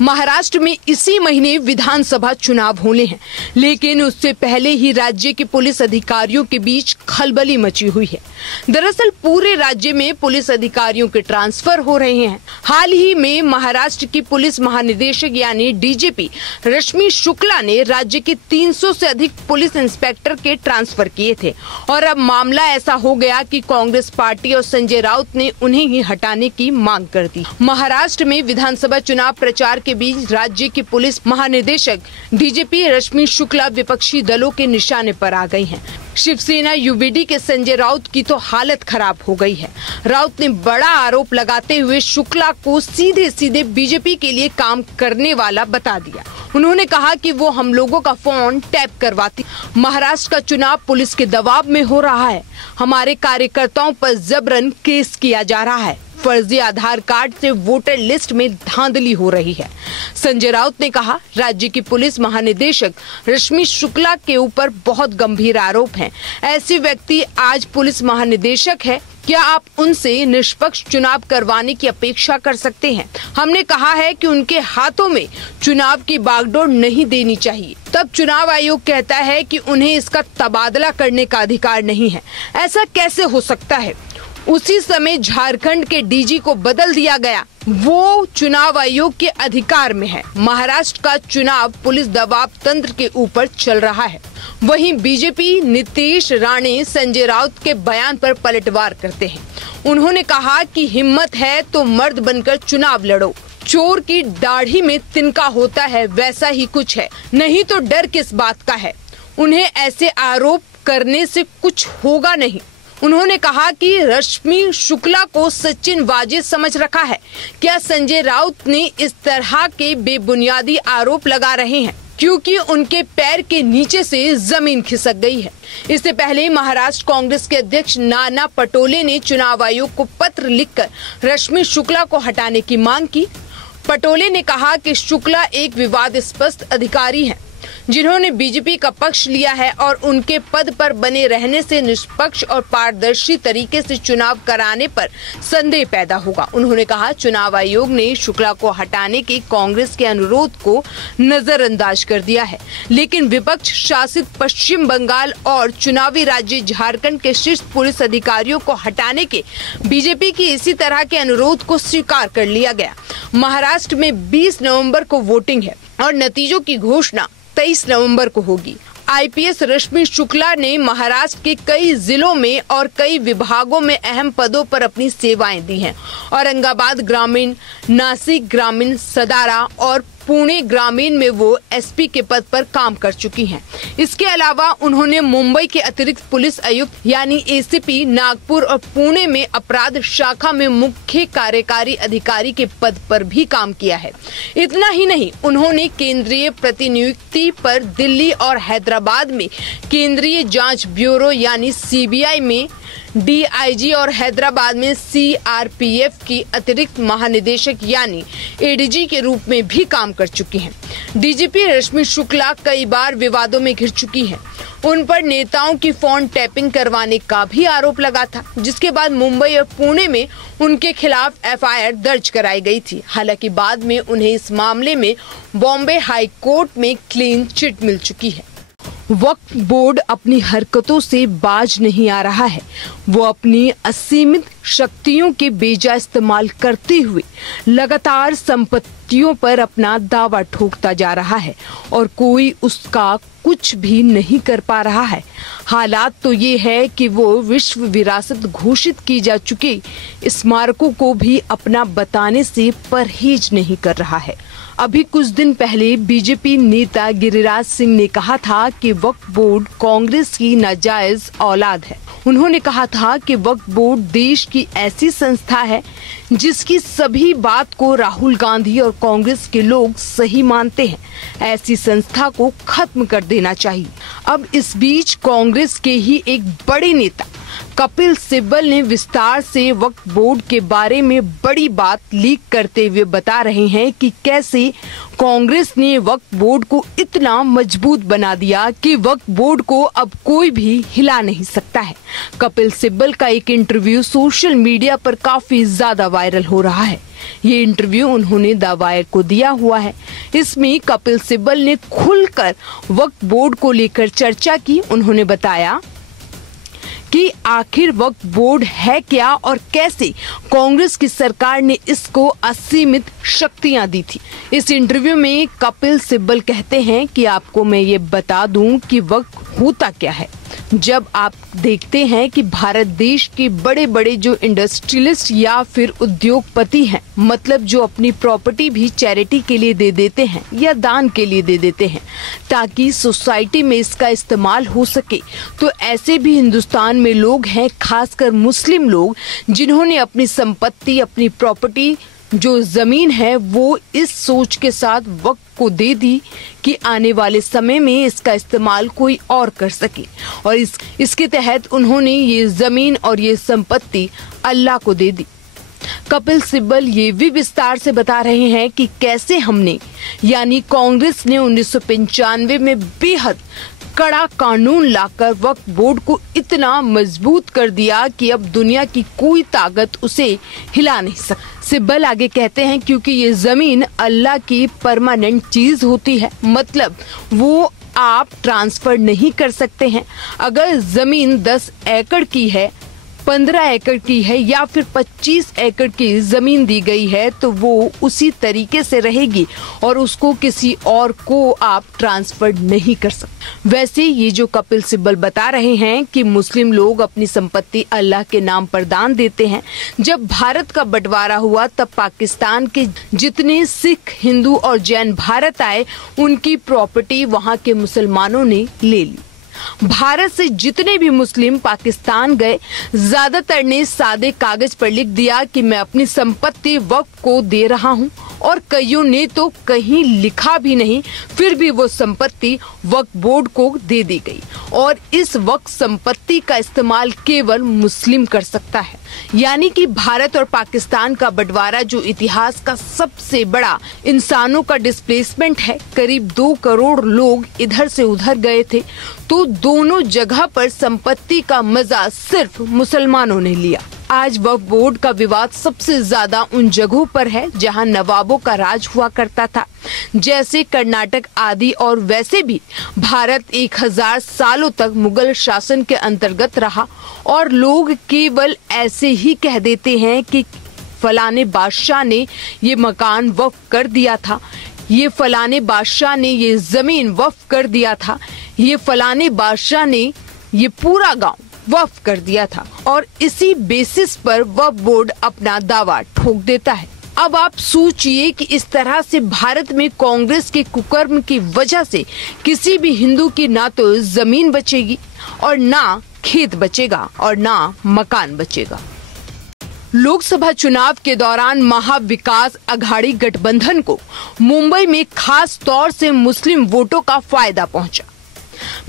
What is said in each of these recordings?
महाराष्ट्र में इसी महीने विधानसभा चुनाव होने हैं, लेकिन उससे पहले ही राज्य के पुलिस अधिकारियों के बीच खलबली मची हुई है। दरअसल पूरे राज्य में पुलिस अधिकारियों के ट्रांसफर हो रहे हैं। हाल ही में महाराष्ट्र की पुलिस महानिदेशक यानी डीजीपी रश्मि शुक्ला ने राज्य के 300 से अधिक पुलिस इंस्पेक्टर के ट्रांसफर किए थे और अब मामला ऐसा हो गया कि कांग्रेस पार्टी और संजय राउत ने उन्हें ही हटाने की मांग कर दी। महाराष्ट्र में विधानसभा चुनाव प्रचार के बीच राज्य की पुलिस महानिदेशक डीजीपी रश्मि शुक्ला विपक्षी दलों के निशाने पर आ गई हैं। शिवसेना यूवीडी के संजय राउत की तो हालत खराब हो गई है। राउत ने बड़ा आरोप लगाते हुए शुक्ला को सीधे सीधे बीजेपी के लिए काम करने वाला बता दिया। उन्होंने कहा कि वो हम लोगों का फोन टैप करवाती। महाराष्ट्र का चुनाव पुलिस के दबाव में हो रहा है। हमारे कार्यकर्ताओं पर जबरन केस किया जा रहा है। फर्जी आधार कार्ड से वोटर लिस्ट में धांधली हो रही है। संजय राउत ने कहा, राज्य की पुलिस महानिदेशक रश्मि शुक्ला के ऊपर बहुत गंभीर आरोप हैं। ऐसे व्यक्ति आज पुलिस महानिदेशक है, क्या आप उनसे निष्पक्ष चुनाव करवाने की अपेक्षा कर सकते हैं? हमने कहा है कि उनके हाथों में चुनाव की बागडोर नहीं देनी चाहिए। तब चुनाव आयोग कहता है कि उन्हें इसका तबादला करने का अधिकार नहीं है। ऐसा कैसे हो सकता है? उसी समय झारखंड के डीजी को बदल दिया गया, वो चुनाव आयोग के अधिकार में है। महाराष्ट्र का चुनाव पुलिस दबाव तंत्र के ऊपर चल रहा है। वहीं बीजेपी नीतीश राणे संजय राउत के बयान पर पलटवार करते हैं। उन्होंने कहा कि हिम्मत है तो मर्द बनकर चुनाव लड़ो। चोर की दाढ़ी में तिनका होता है, वैसा ही कुछ है, नहीं तो डर किस बात का है। उन्हें ऐसे आरोप करने से कुछ होगा नहीं। उन्होंने कहा कि रश्मि शुक्ला को सचिन वाजिद समझ रखा है। क्या संजय राउत ने इस तरह के बेबुनियादी आरोप लगा रहे हैं क्योंकि उनके पैर के नीचे से जमीन खिसक गई है। इससे पहले महाराष्ट्र कांग्रेस के अध्यक्ष नाना पटोले ने चुनाव आयोग को पत्र लिखकर रश्मि शुक्ला को हटाने की मांग की। पटोले ने कहा कि शुक्ला एक विवादास्पद अधिकारी हैं, जिन्होंने बीजेपी का पक्ष लिया है और उनके पद पर बने रहने से निष्पक्ष और पारदर्शी तरीके से चुनाव कराने पर संदेह पैदा होगा। उन्होंने कहा, चुनाव आयोग ने शुक्ला को हटाने के कांग्रेस के अनुरोध को नजरअंदाज कर दिया है, लेकिन विपक्ष शासित पश्चिम बंगाल और चुनावी राज्य झारखंड के शीर्ष पुलिस अधिकारियों को हटाने के बीजेपी की इसी तरह के अनुरोध को स्वीकार कर लिया गया। महाराष्ट्र में 20 नवंबर को वोटिंग है और नतीजों की घोषणा 23 नवंबर को होगी। आईपीएस रश्मि शुक्ला ने महाराष्ट्र के कई जिलों में और कई विभागों में अहम पदों पर अपनी सेवाएं दी हैं। औरंगाबाद ग्रामीण, नासिक ग्रामीण, सदारा और पुणे ग्रामीण में वो एसपी के पद पर काम कर चुकी हैं। इसके अलावा उन्होंने मुंबई के अतिरिक्त पुलिस आयुक्त यानी एसीपी, नागपुर और पुणे में अपराध शाखा में मुख्य कार्यकारी अधिकारी के पद पर भी काम किया है। इतना ही नहीं, उन्होंने केंद्रीय प्रतिनियुक्ति पर दिल्ली और हैदराबाद में केंद्रीय जांच ब्यूरो यानी सीबीआई में डीआईजी और हैदराबाद में सीआरपीएफ की अतिरिक्त महानिदेशक यानी एडीजी के रूप में भी काम कर चुकी हैं। डीजीपी रश्मि शुक्ला कई बार विवादों में घिर चुकी हैं। उन पर नेताओं की फोन टैपिंग करवाने का भी आरोप लगा था, जिसके बाद मुंबई और पुणे में उनके खिलाफ एफआईआर दर्ज कराई गई थी। हालांकि बाद में उन्हें इस मामले में बॉम्बे हाई कोर्ट में क्लीन चिट मिल चुकी है। वक्फ बोर्ड अपनी हरकतों से बाज नहीं आ रहा है। वो अपनी असीमित शक्तियों के बेजा इस्तेमाल करते हुए लगातार संपत्तियों पर अपना दावा ठोकता जा रहा है और कोई उसका कुछ भी नहीं कर पा रहा है। हालात तो ये है कि वो विश्व विरासत घोषित की जा चुकी स्मारकों को भी अपना बताने से परहेज नहीं कर रहा है। अभी कुछ दिन पहले बीजेपी नेता गिरिराज सिंह ने कहा था कि वक्फ बोर्ड कांग्रेस की नाजायज औलाद है। उन्होंने कहा था कि वक्फ बोर्ड देश की ऐसी संस्था है जिसकी सभी बात को राहुल गांधी और कांग्रेस के लोग सही मानते हैं। ऐसी संस्था को खत्म कर देना चाहिए। अब इस बीच कांग्रेस के ही एक बड़े नेता कपिल सिब्बल ने विस्तार से वक्फ बोर्ड के बारे में बड़ी बात लीक करते हुए बता रहे हैं कि कैसे कांग्रेस ने वक्फ बोर्ड को इतना मजबूत बना दिया कि वक्फ बोर्ड को अब कोई भी हिला नहीं सकता है। कपिल सिब्बल का एक इंटरव्यू सोशल मीडिया पर काफी ज्यादा वायरल हो रहा है। ये इंटरव्यू उन्होंने द वायर को दिया हुआ है। इसमें कपिल सिब्बल ने खुलकर वक्फ बोर्ड को लेकर चर्चा की। उन्होंने बताया कि आखिर वक्फ बोर्ड है क्या और कैसे कांग्रेस की सरकार ने इसको असीमित शक्तियां दी थी। इस इंटरव्यू में कपिल सिब्बल कहते हैं कि आपको मैं ये बता दूं कि वक्फ होता क्या है। जब आप देखते हैं कि भारत देश के बड़े बड़े जो इंडस्ट्रियलिस्ट या फिर उद्योगपति हैं, मतलब जो अपनी प्रॉपर्टी भी चैरिटी के लिए दे देते हैं या दान के लिए दे देते हैं ताकि सोसाइटी में इसका इस्तेमाल हो सके, तो ऐसे भी हिंदुस्तान में लोग हैं, खासकर मुस्लिम लोग, जिन्होंने अपनी संपत्ति, अपनी प्रॉपर्टी जो जमीन है वो इस सोच के साथ वक्फ को दे दी कि आने वाले समय में इसका इस्तेमाल कोई और कर सके, और इसके तहत उन्होंने ये जमीन और ये संपत्ति अल्लाह को दे दी। कपिल सिब्बल ये भी विस्तार से बता रहे हैं कि कैसे हमने यानी कांग्रेस ने 1995 में बेहद कड़ा कानून लाकर वक्फ बोर्ड को इतना मजबूत कर दिया कि अब दुनिया की कोई ताकत उसे हिला नहीं सकती। सिब्बल आगे कहते हैं क्योंकि ये जमीन अल्लाह की परमानेंट चीज होती है, मतलब वो आप ट्रांसफर नहीं कर सकते हैं। अगर जमीन 10 एकड़ की है, 15 एकड़ की है या फिर 25 एकड़ की जमीन दी गई है तो वो उसी तरीके से रहेगी और उसको किसी और को आप ट्रांसफर नहीं कर सकते। वैसे ये जो कपिल सिब्बल बता रहे हैं कि मुस्लिम लोग अपनी संपत्ति अल्लाह के नाम पर दान देते हैं, जब भारत का बंटवारा हुआ तब पाकिस्तान के जितने सिख, हिंदू और जैन भारत आए, उनकी प्रॉपर्टी वहाँ के मुसलमानों ने ले ली। भारत से जितने भी मुस्लिम पाकिस्तान गए, ज्यादातर ने सादे कागज पर लिख दिया कि मैं अपनी संपत्ति वक्फ को दे रहा हूं, और कईयों ने तो कहीं लिखा भी नहीं, फिर भी वो संपत्ति वक्फ बोर्ड को दे दी गई और इस वक्फ संपत्ति का इस्तेमाल केवल मुस्लिम कर सकता है। यानी कि भारत और पाकिस्तान का बंटवारा जो इतिहास का सबसे बड़ा इंसानों का डिस्प्लेसमेंट है, करीब 2 करोड़ लोग इधर से उधर गए थे, तो दोनों जगह पर संपत्ति का मजा सिर्फ मुसलमानों ने लिया। आज वक्फ बोर्ड का विवाद सबसे ज्यादा उन जगहों पर है जहां नवाबों का राज हुआ करता था, जैसे कर्नाटक आदि, और वैसे भी भारत 1000 सालों तक मुगल शासन के अंतर्गत रहा और लोग केवल ऐसे ही कह देते हैं कि फलाने बादशाह ने ये मकान वक्फ कर दिया था, ये फलाने बादशाह ने ये जमीन वक्फ कर दिया था, ये फलाने बादशाह ने ये पूरा गांव वक्फ कर दिया था, और इसी बेसिस पर वक्फ बोर्ड अपना दावा ठोक देता है। अब आप सोचिए कि इस तरह से भारत में कांग्रेस के कुकर्म की वजह से किसी भी हिंदू की ना तो जमीन बचेगी और ना खेत बचेगा और ना मकान बचेगा। लोकसभा चुनाव के दौरान महाविकास अघाड़ी गठबंधन को मुंबई में खास तौर से मुस्लिम वोटों का फायदा पहुंचा।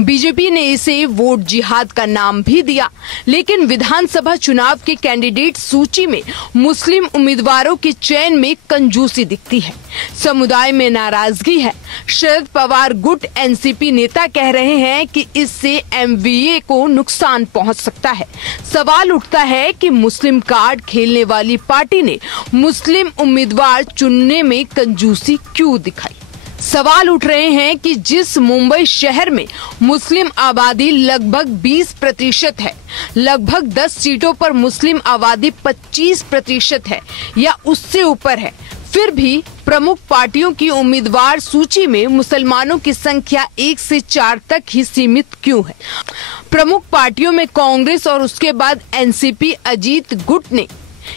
बीजेपी ने इसे वोट जिहाद का नाम भी दिया, लेकिन विधानसभा चुनाव के कैंडिडेट सूची में मुस्लिम उम्मीदवारों के चयन में कंजूसी दिखती है। समुदाय में नाराजगी है। शरद पवार गुट एनसीपी नेता कह रहे हैं कि इससे एमवीए को नुकसान पहुंच सकता है। सवाल उठता है कि मुस्लिम कार्ड खेलने वाली पार्टी ने मुस्लिम उम्मीदवार चुनने में कंजूसी क्यों दिखाई। सवाल उठ रहे हैं कि जिस मुंबई शहर में मुस्लिम आबादी लगभग 20% है, लगभग 10 सीटों पर मुस्लिम आबादी 25% है या उससे ऊपर है, फिर भी प्रमुख पार्टियों की उम्मीदवार सूची में मुसलमानों की संख्या 1 से 4 तक ही सीमित क्यों है। प्रमुख पार्टियों में कांग्रेस और उसके बाद एनसीपी अजीत गुट ने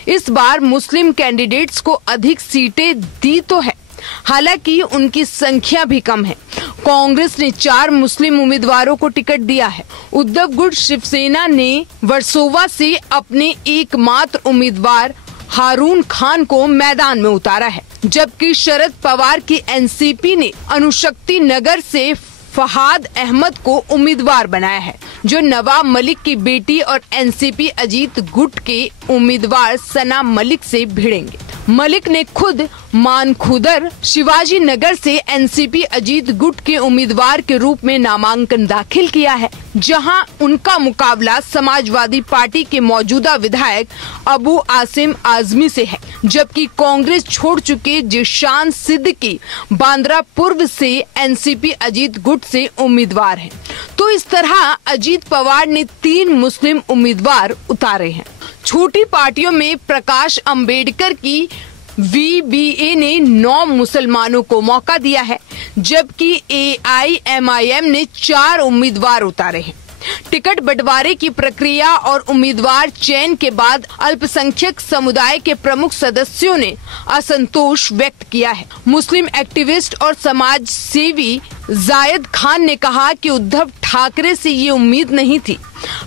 इस बार मुस्लिम कैंडिडेट्स को अधिक सीटें दी तो है, हालांकि उनकी संख्या भी कम है। कांग्रेस ने 4 मुस्लिम उम्मीदवारों को टिकट दिया है। उद्धव गुट शिवसेना ने वर्सोवा से अपने एकमात्र उम्मीदवार हारून खान को मैदान में उतारा है, जबकि शरद पवार की एनसीपी ने अनुशक्ति नगर से फहाद अहमद को उम्मीदवार बनाया है, जो नवाब मलिक की बेटी और एनसीपी अजीत गुट के उम्मीदवार सना मलिक से भिड़ेंगे। मलिक ने खुद मानखुदर शिवाजी नगर से एनसीपी अजीत गुट के उम्मीदवार के रूप में नामांकन दाखिल किया है, जहां उनका मुकाबला समाजवादी पार्टी के मौजूदा विधायक अबू आसिम आजमी से है, जबकि कांग्रेस छोड़ चुके जिशान सिद्दीकी बांद्रा पूर्व से एनसीपी अजीत गुट से उम्मीदवार हैं। तो इस तरह अजीत पवार ने 3 मुस्लिम उम्मीदवार उतारे हैं। छोटी पार्टियों में प्रकाश अंबेडकर की VBA ने 9 मुसलमानों को मौका दिया है, जबकि AIMIM ने 4 उम्मीदवार उतारे हैं। टिकट बंटवारे की प्रक्रिया और उम्मीदवार चयन के बाद अल्पसंख्यक समुदाय के प्रमुख सदस्यों ने असंतोष व्यक्त किया है। मुस्लिम एक्टिविस्ट और समाज सेवी जायद खान ने कहा कि उद्धव ठाकरे से ये उम्मीद नहीं थी,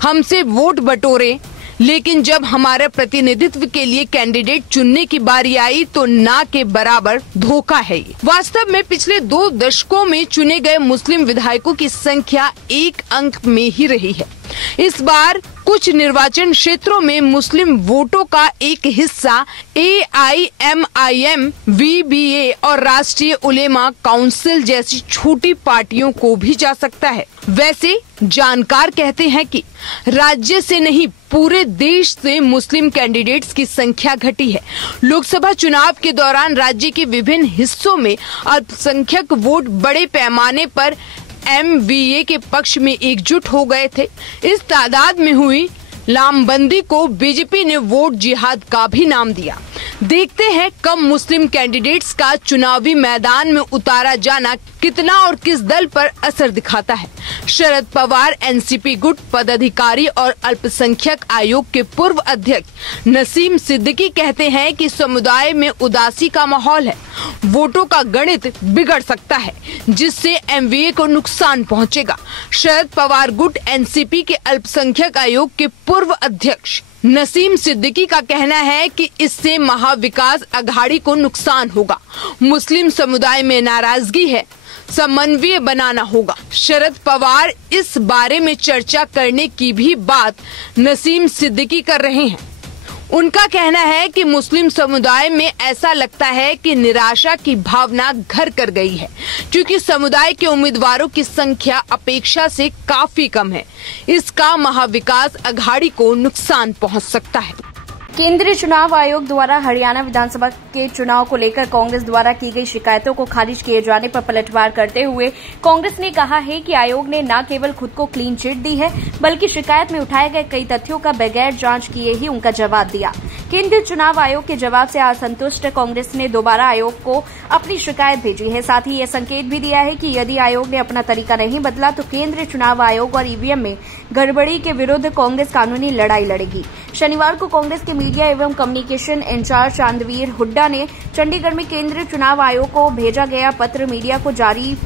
हमसे वोट बटोरे, लेकिन जब हमारे प्रतिनिधित्व के लिए कैंडिडेट चुनने की बारी आई तो ना के बराबर धोखा है। वास्तव में पिछले 2 दशकों में चुने गए मुस्लिम विधायकों की संख्या 1 अंक में ही रही है। इस बार कुछ निर्वाचन क्षेत्रों में मुस्लिम वोटों का एक हिस्सा AIMIM, VBA और राष्ट्रीय उलेमा काउंसिल जैसी छोटी पार्टियों को भी जा सकता है। वैसे जानकार कहते हैं कि राज्य से नहीं पूरे देश से मुस्लिम कैंडिडेट्स की संख्या घटी है। लोकसभा चुनाव के दौरान राज्य के विभिन्न हिस्सों में अल्पसंख्यक वोट बड़े पैमाने पर MVA के पक्ष में एकजुट हो गए थे। इस तादाद में हुई लामबंदी को बीजेपी ने वोट जिहाद का भी नाम दिया। देखते हैं कम मुस्लिम कैंडिडेट्स का चुनावी मैदान में उतारा जाना कितना और किस दल पर असर दिखाता है। शरद पवार एनसीपी गुट पदाधिकारी और अल्पसंख्यक आयोग के पूर्व अध्यक्ष नसीम सिद्दीकी कहते हैं कि समुदाय में उदासी का माहौल है, वोटों का गणित बिगड़ सकता है, जिससे MVA को नुकसान पहुंचेगा। शरद पवार गुट एनसीपी के अल्पसंख्यक आयोग के पूर्व अध्यक्ष नसीम सिद्दीकी का कहना है कि इससे महाविकास अघाड़ी को नुकसान होगा। मुस्लिम समुदाय में नाराजगी है, समन्वय बनाना होगा। शरद पवार इस बारे में चर्चा करने की भी बात नसीम सिद्दीकी कर रहे हैं। उनका कहना है कि मुस्लिम समुदाय में ऐसा लगता है कि निराशा की भावना घर कर गई है, क्योंकि समुदाय के उम्मीदवारों की संख्या अपेक्षा से काफी कम है। इसका महाविकास अघाड़ी को नुकसान पहुंच सकता है। केंद्रीय चुनाव आयोग द्वारा हरियाणा विधानसभा के चुनाव को लेकर कांग्रेस द्वारा की गई शिकायतों को खारिज किए जाने पर पलटवार करते हुए कांग्रेस ने कहा है कि आयोग ने न केवल खुद को क्लीन चिट दी है, बल्कि शिकायत में उठाए गए कई तथ्यों का बगैर जांच किए ही उनका जवाब दिया। केंद्रीय चुनाव आयोग के जवाब से असंतुष्ट कांग्रेस ने दोबारा आयोग को अपनी शिकायत भेजी है। साथ ही यह संकेत भी दिया है कि यदि आयोग ने अपना तरीका नहीं बदला तो केंद्रीय चुनाव आयोग और ईवीएम में गड़बड़ी के विरुद्ध कांग्रेस कानूनी लड़ाई लड़ेगी। शनिवार को कांग्रेस के मीडिया एवं कम्युनिकेशन इंचार्ज चांदवीर हुड्डा ने चंडीगढ़ में केंद्रीय चुनाव आयोग को भेजा गया पत्र मीडिया को जारी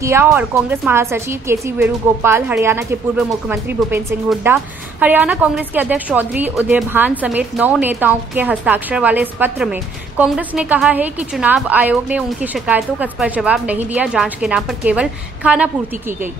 किया और कांग्रेस महासचिव केसी वेणुगोपाल, हरियाणा के पूर्व मुख्यमंत्री भूपेंद्र सिंह हुड्डा, हरियाणा कांग्रेस के अध्यक्ष चौधरी उदयभान समेत 9 नेताओं के हस्ताक्षर वाले इस पत्र में कांग्रेस ने कहा है कि चुनाव आयोग ने उनकी शिकायतों का स्पष्ट जवाब नहीं दिया, जांच के नाम पर केवल खानापूर्ति की गई।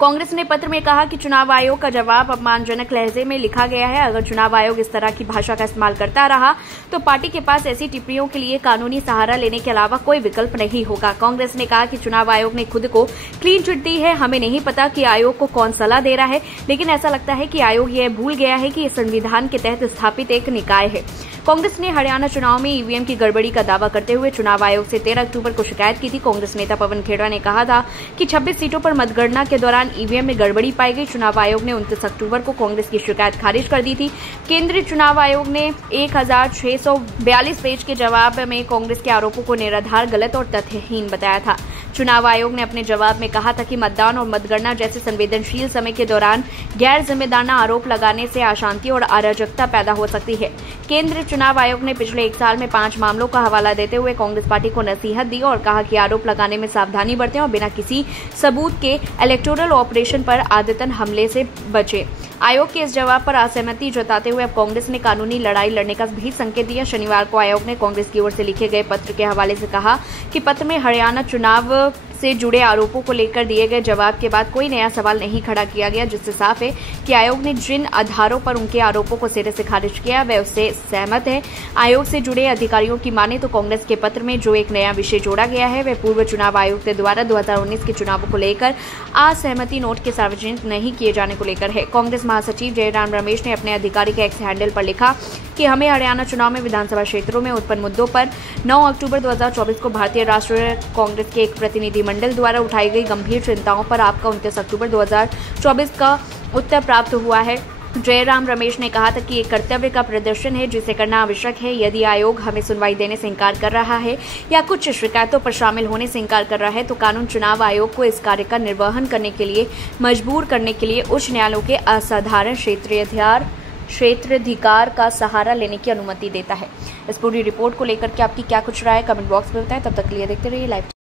कांग्रेस ने पत्र में कहा कि चुनाव आयोग का जवाब अपमानजनक लहजे में लिखा गया है। अगर चुनाव आयोग इस तरह की भाषा का इस्तेमाल करता रहा तो पार्टी के पास ऐसी टिप्पणियों के लिए कानूनी सहारा लेने के अलावा कोई विकल्प नहीं होगा। कांग्रेस ने कहा कि चुनाव आयोग ने खुद को क्लीन चिट दी है। हमें नहीं पता कि आयोग को कौन सलाह दे रहा है, लेकिन ऐसा लगता है कि आयोग यह भूल गया है कि यह संविधान के तहत स्थापित एक निकाय है। कांग्रेस ने हरियाणा चुनाव में ईवीएम की गड़बड़ी का दावा करते हुए चुनाव आयोग से 13 अक्टूबर को शिकायत की थी। कांग्रेस नेता पवन खेड़ा ने कहा था कि 26 सीटों पर मतगणना के दौरान ईवीएम में गड़बड़ी पाई गई। चुनाव आयोग ने 29 अक्टूबर को कांग्रेस की शिकायत खारिज कर दी थी। केंद्रीय चुनाव आयोग ने 1642 पेज के जवाब में कांग्रेस के आरोपों को निराधार, गलत और तथ्यहीन बताया था। चुनाव आयोग ने अपने जवाब में कहा था कि मतदान और मतगणना जैसे संवेदनशील समय के दौरान गैर जिम्मेदाराना आरोप लगाने से अशांति और अराजकता पैदा हो सकती है। केंद्रीय चुनाव आयोग ने पिछले 1 साल में 5 मामलों का हवाला देते हुए कांग्रेस पार्टी को नसीहत दी और कहा कि आरोप लगाने में सावधानी बरतें और बिना किसी सबूत के इलेक्टोरल ऑपरेशन पर आदतन हमले से बचे। आयोग के इस जवाब पर असहमति जताते हुए अब कांग्रेस ने कानूनी लड़ाई लड़ने का भी संकेत दिया। शनिवार को आयोग ने कांग्रेस की ओर से लिखे गए पत्र के हवाले से कहा कि पत्र में हरियाणा चुनाव से जुड़े आरोपों को लेकर दिए गए जवाब के बाद कोई नया सवाल नहीं खड़ा किया गया, जिससे साफ है कि आयोग ने जिन आधारों पर उनके आरोपों को सिरे से खारिज किया वह उससे सहमत है। आयोग से जुड़े अधिकारियों की माने तो कांग्रेस के पत्र में जो एक नया विषय जोड़ा गया है वह पूर्व चुनाव आयुक्त द्वारा 2019 के चुनावों को लेकर असहमति नोट के सार्वजनिक नहीं किए जाने को लेकर है। कांग्रेस महासचिव जयराम रमेश ने अपने आधिकारिक एक्स हैंडल पर लिखा कि हमें हरियाणा चुनाव में विधानसभा क्षेत्रों में उत्पन्न मुद्दों पर 9 अक्टूबर 2024 को भारतीय राष्ट्रीय कांग्रेस के एक प्रतिनिधिमंडल द्वारा उठाई गई गंभीर चिंताओं पर आपका 29 अक्टूबर 2024 का उत्तर प्राप्त हुआ है। जयराम रमेश ने कहा था कि ये कर्तव्य का प्रदर्शन है जिसे करना आवश्यक है। यदि आयोग हमें सुनवाई देने से इंकार कर रहा है या कुछ शिकायतों पर शामिल होने से इंकार कर रहा है तो कानून चुनाव आयोग को इस कार्य का निर्वहन करने के लिए मजबूर करने के लिए उच्च न्यायालयों के असाधारण क्षेत्राधिकार का सहारा लेने की अनुमति देता है। इस पूरी रिपोर्ट को लेकर के आपकी क्या कुछ राय है, कमेंट बॉक्स में बताएं। तब तक के लिए देखते रहिए लाइव।